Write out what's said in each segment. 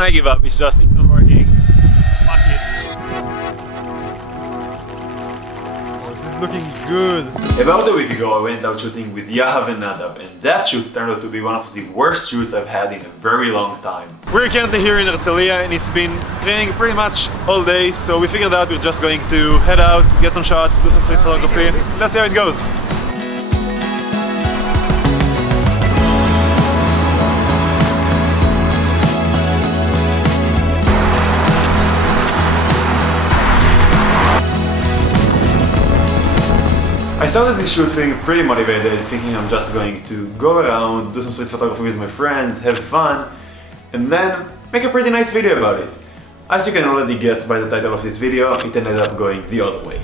I give up, it's not working. Fuck it. Oh, this is looking good. About a week ago I went out shooting with Yahav and Nadav, and that shoot turned out to be one of the worst shoots I've had in a very long time. We're currently here in Herzliya and it's been raining pretty much all day, so we figured out we're just going to head out, get some shots, do some street photography. Let's see how it goes. I started this shoot feeling pretty motivated, thinking I'm just going to go around, do some street photography with my friends, have fun, and then make a pretty nice video about it. As you can already guess by the title of this video, it ended up going the other way.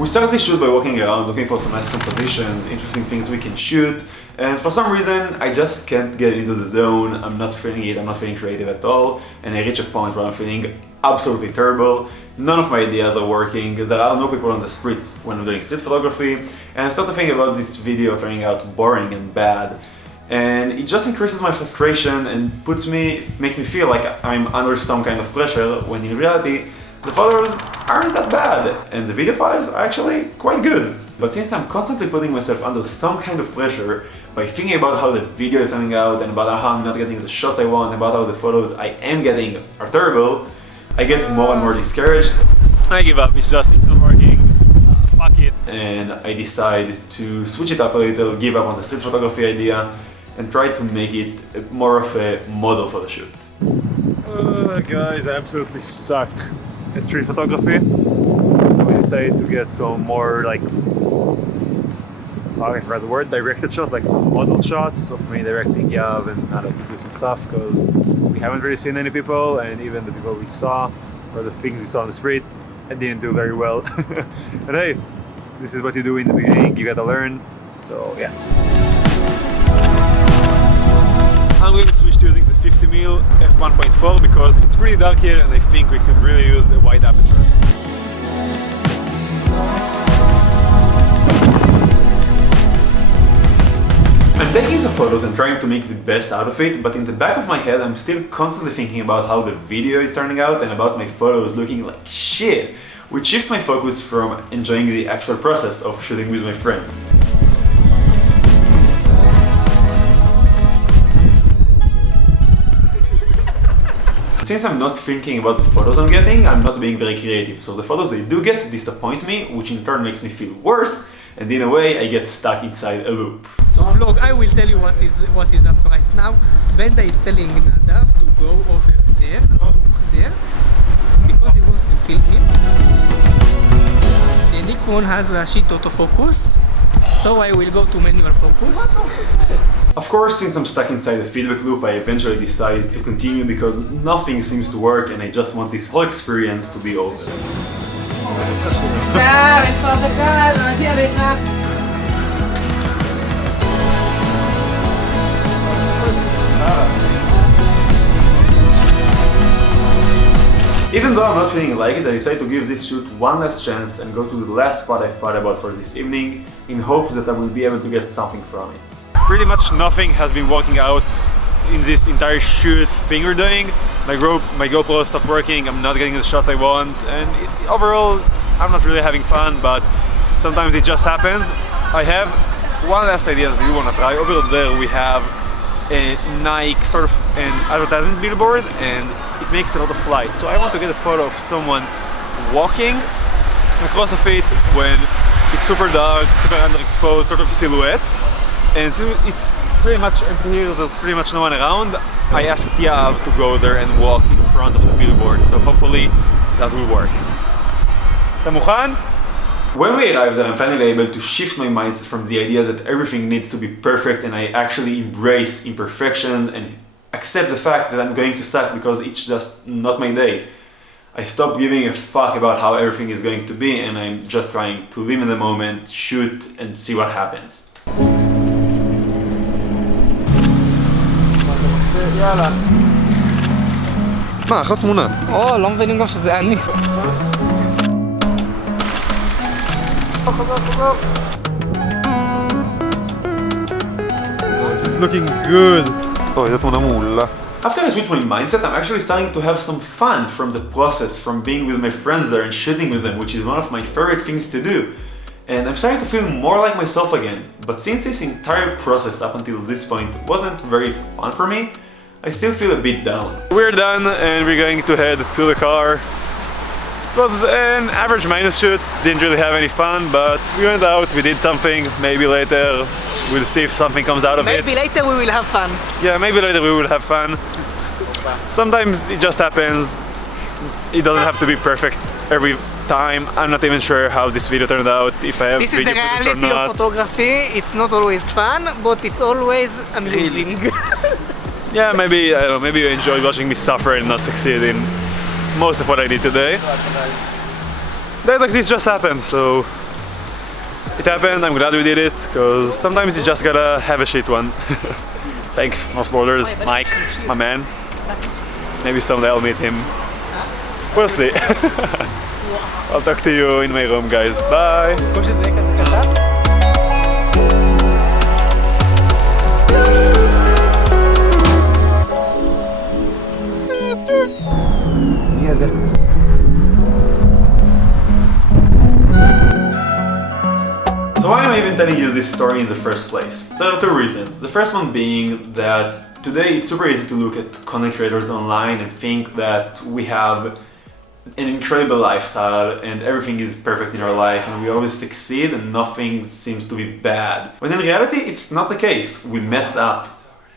We started this shoot by walking around looking for some nice compositions, interesting things we can shoot, and for some reason I just can't get into the zone. I'm not feeling it, I'm not feeling creative at all, and I reach a point where I'm feeling absolutely terrible. None of my ideas are working, there are no people on the streets when I'm doing street photography, and I start to think about this video turning out boring and bad. And it just increases my frustration and makes me feel like I'm under some kind of pressure, when in reality the photos aren't that bad, and the video files are actually quite good. But since I'm constantly putting myself under some kind of pressure by thinking about how the video is turning out and about how I'm not getting the shots I want, about how the photos I am getting are terrible, I get more and more discouraged. I give up, it's not working. Fuck it. And I decide to switch it up a little, give up on the street photography idea, and try to make it more of a model for the shoot. Guys, I absolutely suck at street photography, so I decided to get some more I forgot the word, directed shots, like model shots of me directing Yav and Nadav to do some stuff, because we haven't really seen any people, and even the people we saw, or the things we saw on the street, I didn't do very well. But hey, this is what you do in the beginning, you gotta learn, so yeah. I'm going to switch to using the 50mm f1.4 because it's pretty dark here and I think we could really use a wide aperture. I'm taking some photos and trying to make the best out of it, but in the back of my head I'm still constantly thinking about how the video is turning out and about my photos looking like shit, which shifts my focus from enjoying the actual process of shooting with my friends. Since I'm not thinking about the photos I'm getting, I'm not being very creative, so the photos I do get disappoint me, which in turn makes me feel worse, and in a way I get stuck inside a loop. So vlog, I will tell you what is up right now. Benda is telling Nadav to go over there, because he wants to film him. The Nikon has a sheet autofocus, so I will go to manual focus. Of course, since I'm stuck inside the feedback loop, I eventually decide to continue because nothing seems to work and I just want this whole experience to be over. Even though I'm not feeling like it, I decided to give this shoot one last chance and go to the last spot I thought about for this evening in hopes that I will be able to get something from it. Pretty much nothing has been working out in this entire shoot thing we're doing. My GoPro stopped working, I'm not getting the shots I want, and overall I'm not really having fun, but sometimes it just happens. I have one last idea that we want to try. Over there we have a Nike sort of an advertisement billboard and it makes a lot of light. So I want to get a photo of someone walking across of it when it's super dark, super underexposed, sort of a silhouette. And so it's pretty much empty here, there's pretty much no one around. I asked Yav to go there and walk in front of the billboard, so hopefully that will work. אתה מוכן? When we arrived there, I'm finally able to shift my mindset from the idea that everything needs to be perfect and I actually embrace imperfection and accept the fact that I'm going to suck because it's just not my day. I stopped giving a fuck about how everything is going to be and I'm just trying to live in the moment, shoot and see what happens. יאללה. מה, אחלה תמונה. או, לא מבינים גם שזה אני. Oh, this is looking good. Oh, איזה תמונה מעולה. After I switched my mindset, I'm actually starting to have some fun from the process, from being with my friends there and shooting with them, which is one of my favorite things to do. And I'm starting to feel more like myself again. But since this entire process up until this point wasn't very fun for me, I still feel a bit down. We're done and we're going to head to the car. It was an average minus shoot, didn't really have any fun, but we went out, we did something, maybe later we'll see if something comes out of it. Maybe later we will have fun. Yeah, maybe later we will have fun. Sometimes it just happens. It doesn't have to be perfect every time. I'm not even sure how this video turned out, if I have This is video the footage or reality of not. photography. It's not always fun, but it's always amusing. Yeah, maybe, I don't know, maybe you enjoyed watching me suffer and not succeed in most of what I did today. Days like this just happened, so it happened, I'm glad we did it, because sometimes you just gotta have a shit one. Thanks, North Borders, Mike, my man. Maybe someday I'll meet him. We'll see. I'll talk to you in my room, guys. Bye! כמו שזה יהיה כזה קטן. So why am I even telling you this story in the first place? There are two reasons. The first one being that today it's super easy to look at content creators online and think that we have an incredible lifestyle and everything is perfect in our life and we always succeed and nothing seems to be bad. When in reality it's not the case. We mess up.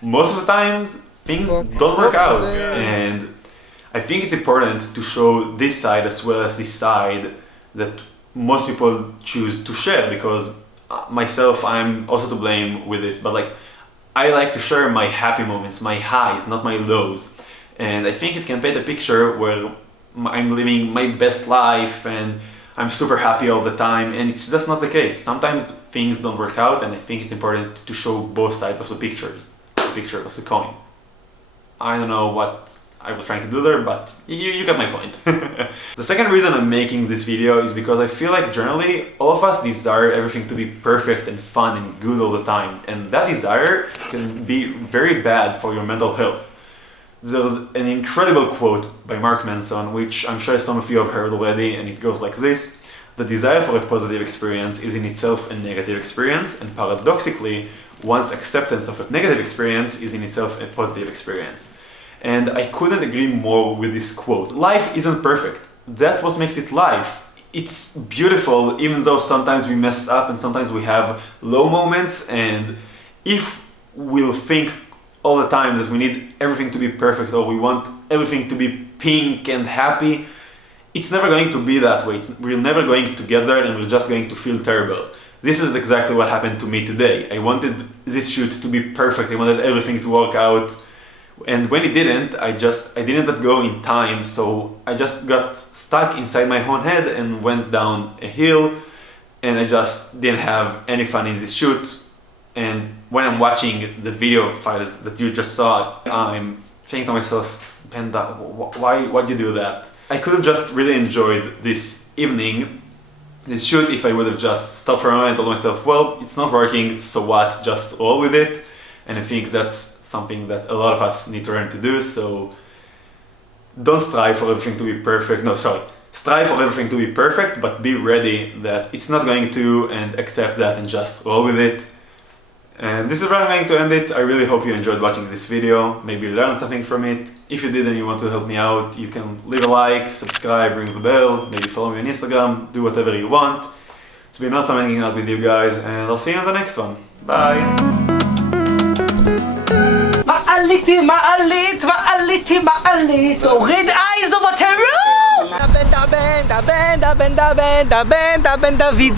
Most of the times things don't work out, and I think it's important to show this side as well as this side that most people choose to share, because myself, I'm also to blame with this, but like I like to share my happy moments, my highs, not my lows. And I think it can paint a picture where I'm living my best life and I'm super happy all the time, and it's just not the case. Sometimes things don't work out, and I think it's important to show both sides of the picture of the coin. I don't know what I was trying to do there, but you got my point. The second reason I'm making this video is because I feel like generally all of us desire everything to be perfect and fun and good all the time, and that desire can be very bad for your mental health. There's an incredible quote by Mark Manson, which I'm sure some of you have heard already, and it goes like this: "The desire for a positive experience is in itself a negative experience, and paradoxically, one's acceptance of a negative experience is in itself a positive experience." And I couldn't agree more with this quote. Life isn't perfect. That's what makes it life. It's beautiful, even though sometimes we mess up and sometimes we have low moments, and if we'll think all the time that we need everything to be perfect or we want everything to be pink and happy, it's never going to be that way. We're never going together and we're just going to feel terrible. This is exactly what happened to me today. I wanted this shoot to be perfect. I wanted everything to work out. And when it didn't, I didn't let go in time, so I just got stuck inside my own head and went down a hill, and I just didn't have any fun in this shoot. And when I'm watching the video files that you just saw, I'm thinking to myself, Benda, why'd you do that? I could have just really enjoyed this evening, this shoot, if I would have just stopped for a moment and told myself, well, it's not working, so what, just roll with it. And I think that's something that a lot of us need to learn to do, so don't strive for everything to be perfect. No, sorry. Strive for everything to be perfect, but be ready that it's not going to, and accept that and just roll with it. And this is where I'm going to end it. I really hope you enjoyed watching this video, maybe learn something from it. If you did and you want to help me out, you can leave a like, subscribe, ring the bell, maybe follow me on Instagram, do whatever you want. It's been awesome hanging out with you guys, and I'll see you on the next one. Bye! מעלית, תוריד eyes over the roof! דבן דוד